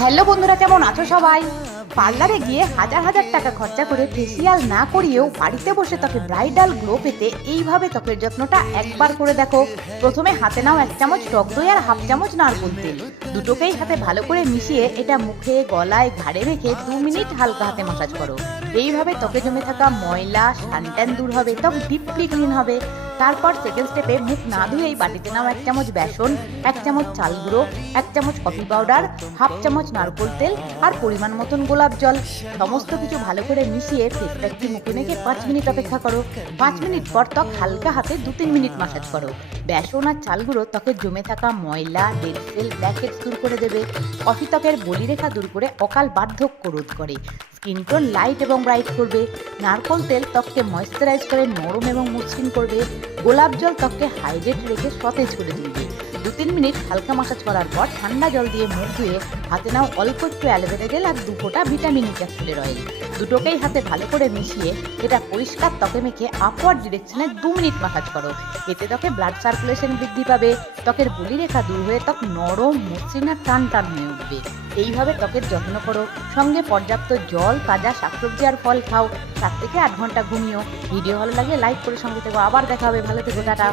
Hello বন্ধুরা, কেমন আছো সবাই? পার্লারে গিয়ে হাজার হাজার টাকা খরচা করে ফেসিয়াল না করিয়েও বাড়িতে বসে ত্বকে ব্রাইডাল গ্লো পেতে এইভাবে ত্বকের যত্নটা একবার করে দেখো। প্রথমে হাতে নাও 1 চামচ টক দই আর হাফ চামচ নারকেল তেল। দুটোকেই হাতে ভালো করে মিশিয়ে এটা মুখে, গলায়, ঘাড়ে রেখে 2 মিনিট হালকা হাতে ম্যাসাজ করো। এইভাবে ত্বকে জমে থাকা ময়লা, সানট্যান দূর হবে, ত্বক ডিপলি ক্লিন হবে। তারপর সেকেন্ড স্টেপে মুখ না ধুয়েই বাটিতে নাও 1 চামচ বেসন, 1 চামচ চাল গুঁড়ো, 1 চামচ কফি পাউডার, হাফ চামচ নারকেল তেল আর পরিমাণ মতন গোলাপ জল। সমস্ত কিছু ভালো করে মিশিয়ে ফেস প্যাকটি মুখে মেখে 5 মিনিট অপেক্ষা করো। 5 মিনিট পর ত্বক হালকা হাতে 2-3 মিনিট ম্যাসাজ করো। বেসন আর চাল গুঁড়ো ত্বকে জমে থাকা ময়লা, ডেড সেল, ব্ল্যাকহেডস দূর করে দেবে। কফি ত্বকের বলিরেখা দূর করে অকাল বার্ধক্য রোধ করে। স্কিন টোন লাইট এবং ব্রাইট করবে। নারকেল তেল ত্বককে ময়েশ্চারাইজ করে নরম এবং মসৃণ করবে। গোলাপ জল ত্বককে হাইড্রেট রেখে সতেজ করে তুলবে। 2-3 মিনিট হালকা ম্যাসাজ করার পর ঠান্ডা জল দিয়ে মুখ ধুয়ে হাতে নাও অল্প একটু অ্যালোভেরা জেল আর 2 ফোঁটা ভিটামিন ই ক্যাপসুলের অয়েল। দুটোকেই হাতে ভালো করে মিশিয়ে এটা পরিষ্কার ত্বকে মেখে আপওয়ার্ড ডিরেকশনে 2 মিনিট ম্যাসাজ করো। এতে ত্বকে ব্লাড সার্কুলেশন বৃদ্ধি পাবে, ত্বকের বলিরেখা দূর হয়ে ত্বক নরম, মসৃণ আর টান টান হয়ে উঠবে। এইভাবে ত্বকের যত্ন করো। সঙ্গে পর্যাপ্ত জল, তাজা শাকসবজি আর ফল খাও। 7 থেকে 8 ঘন্টা ঘুমিও। ভিডিও ভালো লাগে লাইক করে সঙ্গে থেকো। আবার দেখা হবে। ভালো থেকো, টাটা।